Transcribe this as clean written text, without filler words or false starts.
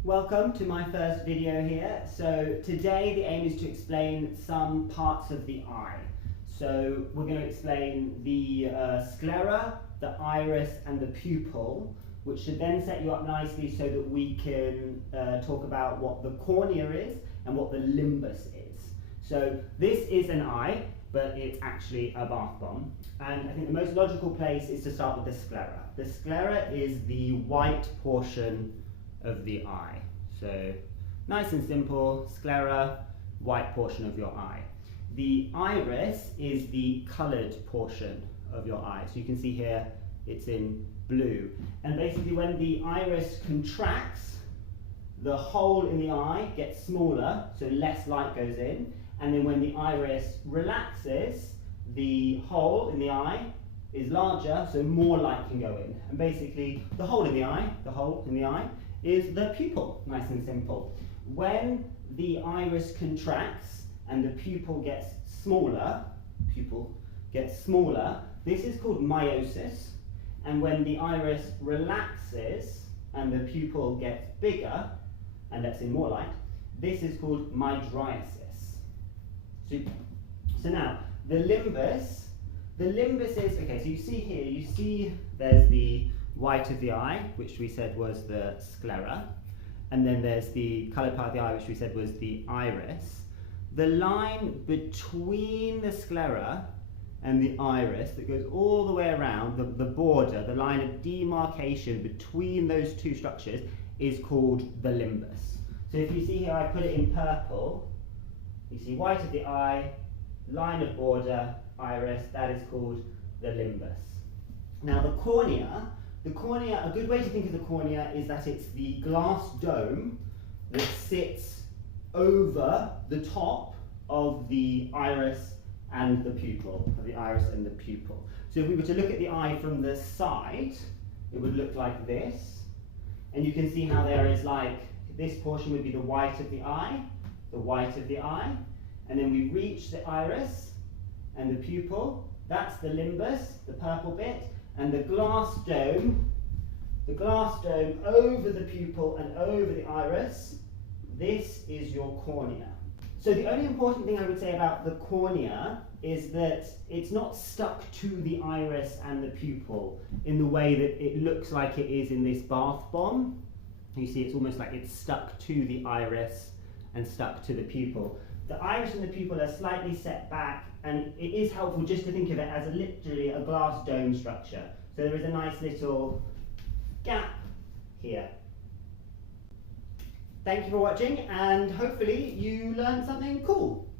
Welcome to my first video here. So today the aim is to explain some parts of the eye. So we're going to explain the sclera, the iris and the pupil, which should then set you up nicely so that we can talk about what the cornea is and what the limbus is. So this is an eye, but it's actually a bath bomb. And I think the most logical place is to start with the sclera. The sclera is the white portion of the eye. So nice and simple, sclera, white portion of your eye. The iris is the coloured portion of your eye. So you can see here it's in blue. And basically when the iris contracts, the hole in the eye gets smaller, so less light goes in. And then when the iris relaxes, the hole in the eye is larger, so more light can go in. And basically the hole in the eye is the pupil, nice and simple. When the iris contracts and the pupil gets smaller, this is called meiosis. And when the iris relaxes and the pupil gets bigger and lets in more light, this is called mydriasis. So now, the limbus is, okay, so you see here, there's the white of the eye, which we said was the sclera, and then there's the coloured part of the eye, which we said was the iris. The line between the sclera and the iris that goes all the way around, the border, the line of demarcation between those two structures is called the limbus. So if you see here, I put it in purple. You see white of the eye, line of border, iris, that is called the limbus. Now the cornea, a good way to think of the cornea is that it's the glass dome that sits over the top of the iris and the pupil, So if we were to look at the eye from the side, it would look like this. And you can see how there is this portion would be the white of the eye, and then we reach the iris and the pupil. That's the limbus, the purple bit, and the glass dome over the pupil and over the iris, this is your cornea. So the only important thing I would say about the cornea is that it's not stuck to the iris and the pupil in the way that it looks like it is in this bath bomb. You see it's almost like it's stuck to the iris and stuck to the pupil. The iris and the pupil are slightly set back, and it is helpful just to think of it as literally a glass dome structure. So there is a nice little gap here. Thank you for watching, and hopefully you learned something cool.